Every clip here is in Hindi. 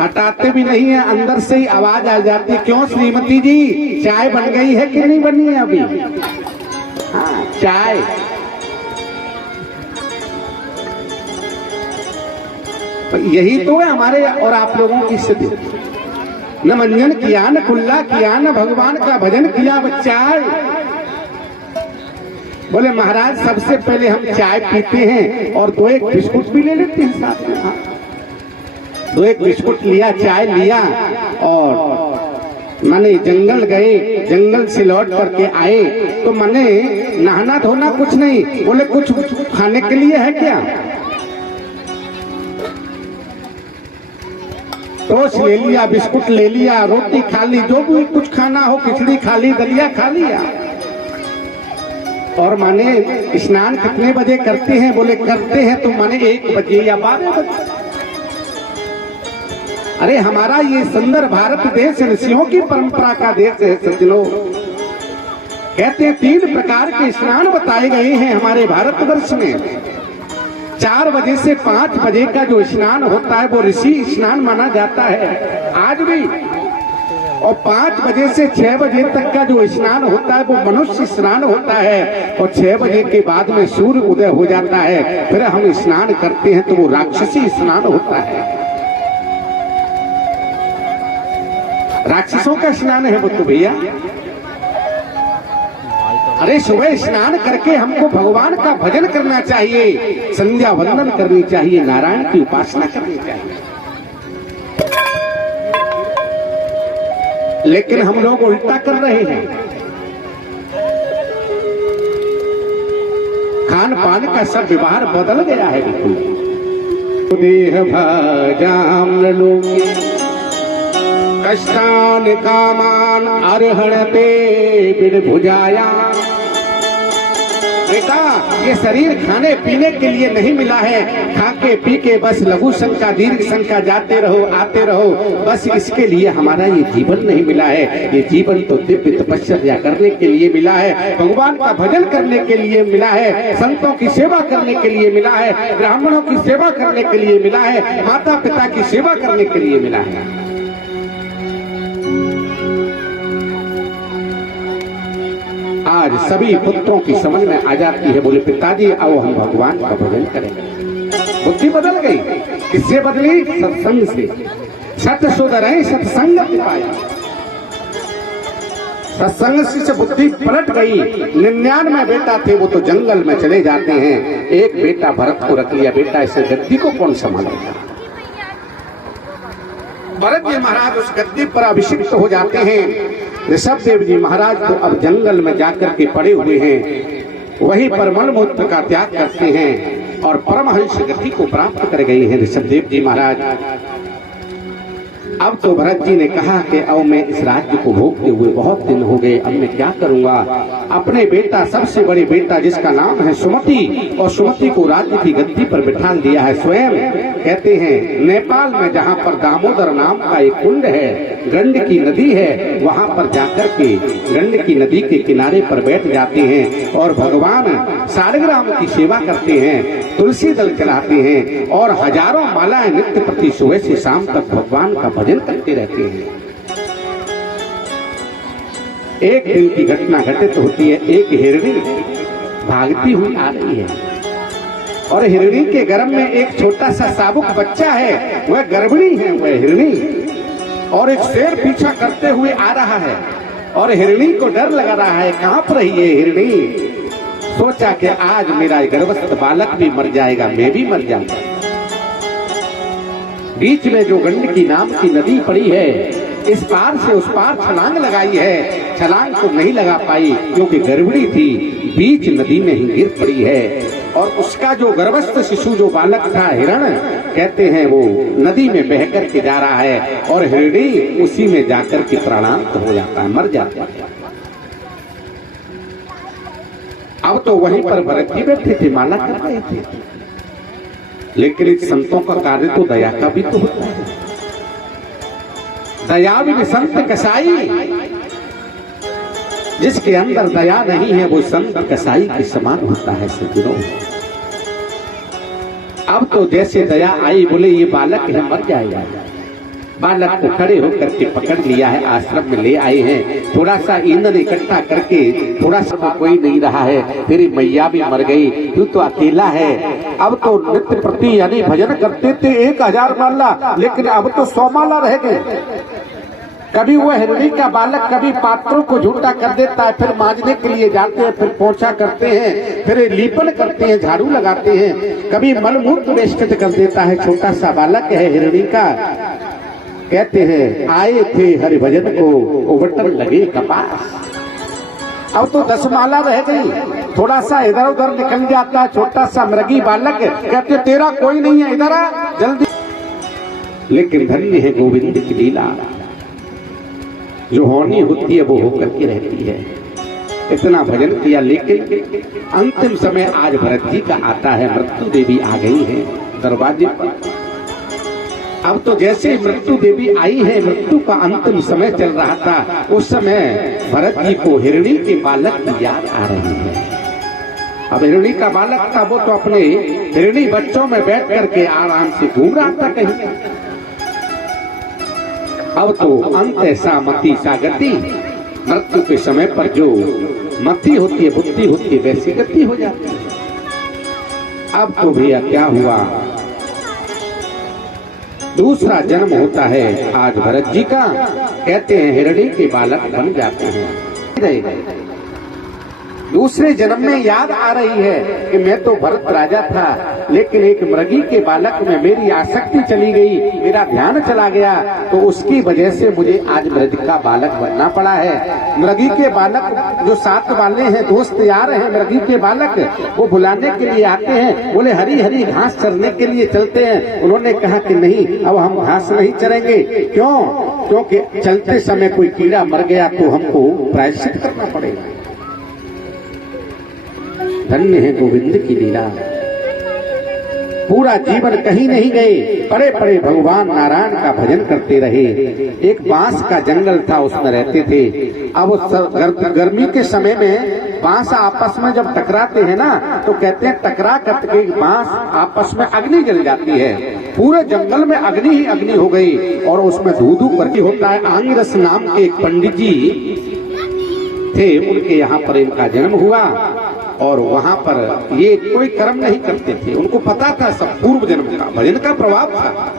हटाते भी नहीं है, अंदर से ही आवाज आ जाती है, क्यों श्रीमती जी चाय बन गई है कि नहीं बनी है अभी? हाँ, चाय। तो यही तो है हमारे और आप लोगों की स्थिति। न मंजन किया, न कुल्ला किया, न भगवान का भजन किया, वो चाय। बोले महाराज सबसे पहले हम चाय पीते हैं और 2-1 बिस्कुट भी ले लेते हैं साथ में। 2-1 बिस्कुट लिया, चाय लिया और माने जंगल गए, जंगल से लौट करके आए तो माने नहाना धोना कुछ नहीं। बोले कुछ खाने के लिए है क्या? टोस्ट ले लिया, बिस्कुट ले लिया, रोटी खा ली, जो भी कुछ खाना हो, खिचड़ी खा ली, दलिया खा लिया। और माने स्नान कितने बजे करते हैं? बोले करते हैं तो माने 1 बजे या 12 बजे। अरे हमारा ये सुंदर भारत देश ऋषियों की परंपरा का देश है सज्जनों। कहते हैं 3 प्रकार के स्नान बताए गए हैं हमारे भारतवर्ष में। 4 बजे से 5 बजे का जो स्नान होता है वो ऋषि स्नान माना जाता है आज भी। और 5 बजे से 6 बजे तक का जो स्नान होता है वो मनुष्य स्नान होता है। और 6 बजे के बाद में सूर्य उदय हो जाता है, फिर हम स्नान करते हैं तो वो राक्षसी स्नान होता है। राक्षसों का स्नान है वो तो भैया। अरे सुबह स्नान करके हमको भगवान का भजन करना चाहिए, संध्या वंदन करनी चाहिए, नारायण की उपासना करनी चाहिए। लेकिन हम लोग उल्टा कर रहे हैं। खान पान का सब व्यवहार बदल गया है बिल्कुल। देह भाजाम लोगे कष्टान कामान अर्हणते बिड़भुजाया। बेटा ये शरीर खाने पीने के लिए नहीं मिला है, खा के पी के बस लघु शंका दीर्घ शंका जाते रहो आते रहो, बस इसके लिए हमारा ये जीवन नहीं मिला है। ये जीवन तो दिव्य तपस्या करने के लिए मिला है, भगवान का भजन करने के लिए मिला है, संतों की सेवा करने के लिए मिला है, ब्राह्मणों की सेवा करने के लिए मिला है, माता पिता की सेवा करने के लिए मिला है। आज सभी पुत्रों की समझ में आ जाती है, बोले पिताजी आओ हम भगवान का भजन करेंगे। बुद्धि बदल गई, किससे बदली? सत्संग से। सत सुधरे सत्संग पाई। सत्संग से बुद्धि पलट गई। 99 बेटा थे वो तो जंगल में चले जाते हैं, एक बेटा भरत को रख लिया। बेटा इसे गद्दी को कौन संभालेगा? भरत जी महाराज उस गद्दी पर अभिषिक्त हो जाते हैं। ऋषभ देव जी महाराज तो अब जंगल में जाकर के पड़े हुए हैं, वहीं पर मलमूत्र का त्याग करते हैं और परमहंस गति को प्राप्त कर गए हैं ऋषभ देव जी महाराज। अब तो भरत जी ने कहा कि अब मैं इस राज्य को भोगते हुए बहुत दिन हो गए, अब मैं क्या करूंगा? अपने बेटा सबसे बड़े बेटा जिसका नाम है सुमति, और सुमति को राज्य की गद्दी पर बिठा दिया है स्वयं। कहते हैं नेपाल में जहाँ पर दामोदर नाम का एक कुंड है, गंड की नदी है, वहाँ पर जाकर के गंड की नदी के किनारे पर बैठ जाते हैं और भगवान सारग्राम की सेवा करते हैं, तुलसी दल चलाते हैं और हजारों मालाएं नित्य प्रति सुबह से शाम तक भगवान का भजन करते रहते हैं। एक दिन की घटना घटित होती है। एक हिरणी भागती हुई आ रही है और हिरणी के गर्भ में एक छोटा सा साबुक बच्चा है, वह गर्भिणी है वह हिरणी, और एक शेर पीछा करते हुए आ रहा है और हिरणी को डर लगा रहा है। कहाँ पर रही है हिरणी? सोचा कि आज मेरा गर्भस्थ बालक भी मर जाएगा, मैं भी मर जाऊंगा। बीच में जो गंड की नाम की नदी पड़ी है, इस पार से उस पार छलांग लगाई है, छलांग तो नहीं लगा पाई क्योंकि गर्भिणी थी, बीच नदी में ही गिर पड़ी है। और उसका जो गर्भस्थ शिशु जो बालक था हिरण, कहते हैं वो नदी में बह कर के जा रहा है और हिरणी उसी में जाकर के प्राणांत हो जाता है, मर जाता है। अब तो वहीं पर भरत जी बैठे थे, माला कर रहे थे, लेकिन इस संतों का कार्य तो दया का भी तो होता है। दया भी संत कसाई, जिसके अंदर दया नहीं है वो संत कसाई के समान होता है सज्जनों। अब तो जैसे दया आई, बोले ये बालक है मर जाएगा, बालक को खड़े होकर के पकड़ लिया है, आश्रम में ले आए हैं। थोड़ा सा ईंधन इकट्ठा करके, थोड़ा सा कोई नहीं रहा है, तेरी मैया भी मर गई, तू तो अकेला है। अब तो नित्य प्रति यानी भजन करते थे 1000 माला, लेकिन अब तो 100 माला रह गए। कभी वो हिरणी का बालक कभी पात्रों को झूठा कर देता है, फिर मांजने के लिए जाते हैं, फिर पोछा करते हैं, फिर लीपन करते हैं, झाड़ू लगाते हैं, कभी मलमूत्र वेष्टित कर देता है। छोटा सा बालक है हिरणी का। कहते हैं आए थे हरि भजन को उबटन लगे कपास। अब तो 10 माला रह गई, थोड़ा सा इधर उधर निकल जाता है छोटा सा मृगी बालक। कहते तेरा कोई नहीं है, इधर आ जल्दी। लेकिन धन्य है गोविंद की लीला, जो होनी होती है वो होकर के रहती है। इतना भजन किया, लेकिन अंतिम समय आज भरत जी का आता है। मृत्यु देवी आ गई है दरवाजे पर। अब तो जैसे मृत्यु देवी आई है, मृत्यु का अंतिम समय चल रहा था, उस समय भरत जी को हिरणी के बालक की याद आ रही है। अब हिरणी का बालक था, वो तो अपने हिरणी बच्चों में बैठ करके आराम से घूम रहा था कहीं। अब तो अंत ऐसा मति सा गति, मृत्यु के समय पर जो मति होती है, बुद्धि होती है, वैसी गति हो जाती है। अब तो भैया क्या हुआ, दूसरा जन्म होता है आज भरत जी का। कहते हैं हिरणी के बालक बन जाते हैं। दूसरे जन्म में याद आ रही है कि मैं तो भरत राजा था, लेकिन एक मृगी के बालक में मेरी आसक्ति चली गई, मेरा ध्यान चला गया, तो उसकी वजह से मुझे आज मृग का बालक बनना पड़ा है। मृगी के बालक जो साथ वाले हैं, दोस्त यार हैं, मृगी के बालक वो बुलाने के लिए आते हैं, बोले हरी हरी घास चरने के लिए चलते हैं। उन्होंने कहा कि नहीं, अब हम घास नहीं चरेंगे। क्यों? क्योंकि चलते समय कोई कीड़ा मर गया तो हमको प्रायश्चित करना पड़ेगा। धन्य है गोविंद की लीला, पूरा जीवन कहीं नहीं गए, पड़े पड़े भगवान नारायण का भजन करते रहे। एक बांस का जंगल था, उसमें रहते थे। अब गर्मी के समय में बांस आपस में जब टकराते हैं ना, तो कहते हैं टकरा करके बांस आपस में अग्नि जल जाती है। पूरे जंगल में अग्नि ही अग्नि हो गई और उसमें धू धू करके होता है। आंगिरस नाम के एक पंडित जी थे, उनके यहाँ पर इनका जन्म हुआ और वहां पर ये कोई कर्म नहीं करते थे। उनको पता था सब पूर्व जन्म का भजन का प्रभाव था।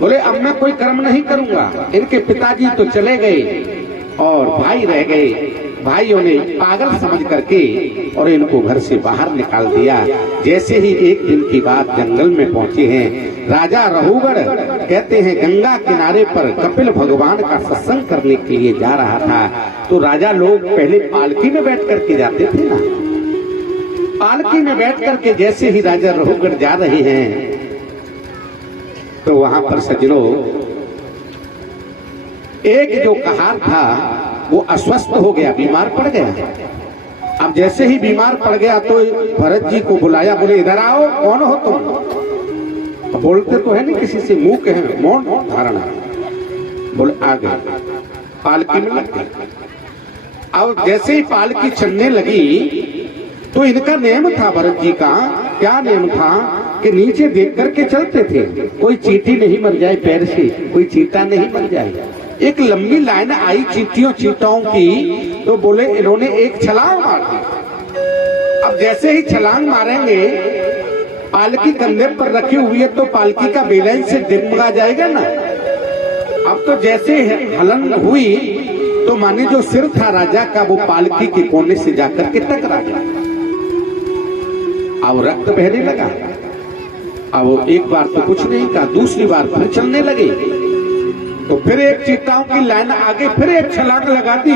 बोले अब मैं कोई कर्म नहीं करूंगा। इनके पिताजी तो चले गए और भाई रह गए। भाइयों ने पागल समझ करके और इनको घर से बाहर निकाल दिया। जैसे ही एक दिन की बात, जंगल में पहुंचे हैं राजा रहुगढ़। कहते हैं गंगा किनारे पर कपिल भगवान का सत्संग करने के लिए जा रहा था। तो राजा लोग पहले पालकी में बैठ करके जाते थे ना, पालकी में बैठ करके जैसे ही राजा रहुगढ़ जा रहे हैं, तो वहां पर सज्जनों एक जो कहार था वो अस्वस्थ हो गया, बीमार पड़ गया। अब जैसे ही बीमार पड़ गया तो भरत जी को बुलाया, बोले इधर आओ, कौन हो तुम? बोलते तो है नहीं किसी से, मुंह के हैं, मौन धारणा। बोले आ गए, पालकी में लग गए। अब जैसे ही पालकी चलने लगी तो इनका नेम था भरत जी का, क्या नेम था कि नीचे देख करके चलते थे, कोई चींटी नहीं मर जाए पैर से, कोई चींटा नहीं मर जाए। एक लंबी लाइन आई चींटियों की, तो बोले इन्होंने एक छलांग मार दी। अब जैसे ही छलांग मारेंगे, पालकी कंधे पर रखी हुई है तो पालकी का बैलेंस से डिगमगा जाएगा ना। अब तो जैसे हलन हुई तो माने जो सिर था राजा का वो पालकी के कोने से जाकर के टकरा गया। अब रक्त बहने लगा। अब एक बार तो कुछ नहीं कहा, दूसरी बार फिर चलने लगे, तो फिर एक चींटियों की लाइन आगे, फिर एक छलांग लगा दी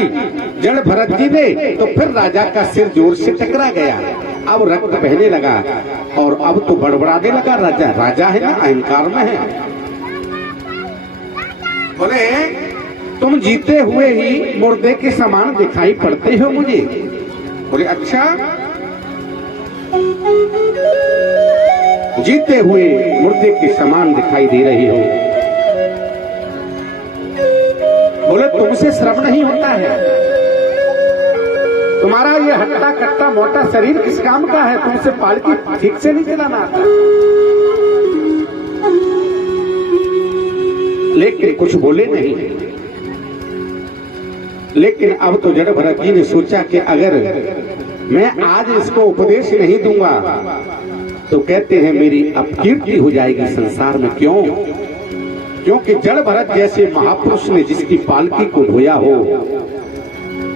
जड़ भरत जी ने, तो फिर राजा का सिर जोर से टकरा गया। अब रक्त बहने लगा और अब तो बड़बड़ाने लगा राजा। राजा है ना, अहंकार में है। बोले तुम जीते हुए ही मुर्दे के समान दिखाई पड़ते हो मुझे। बोले अच्छा, जीते हुए मुर्दे के समान दिखाई दे रही हो। बोले तुमसे श्रम नहीं होता है, तुम्हारा ये हट्टा कट्टा मोटा शरीर किस काम का है, तुमसे पालकी ठीक से नहीं चलाना आता। लेकिन कुछ बोले नहीं। लेकिन अब तो जड़ भरत जी ने सोचा कि अगर मैं आज इसको उपदेश नहीं दूंगा तो कहते हैं मेरी अपकीर्ति हो जाएगी संसार में। क्यों? क्योंकि जड़ भरत जैसे महापुरुष ने जिसकी पालकी को ढोया हो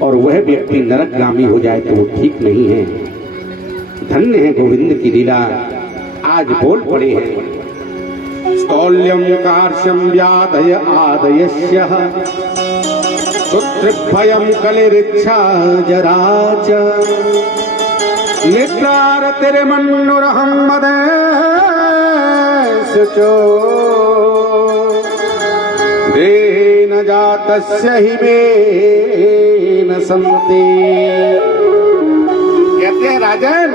और वह व्यक्ति नरकगामी हो जाए तो वो ठीक नहीं है। धन्य है गोविंद की लीला। आज बोल पड़े हैं स्थौल्यम कार्श्यम व्याधय आदयस्य पुत्रभयम कलिरिच्छा जरा च निद्रारतिर्मन्नुरहं मदेशचो देन जातस्य हि वेन संते। कहते हैं राजन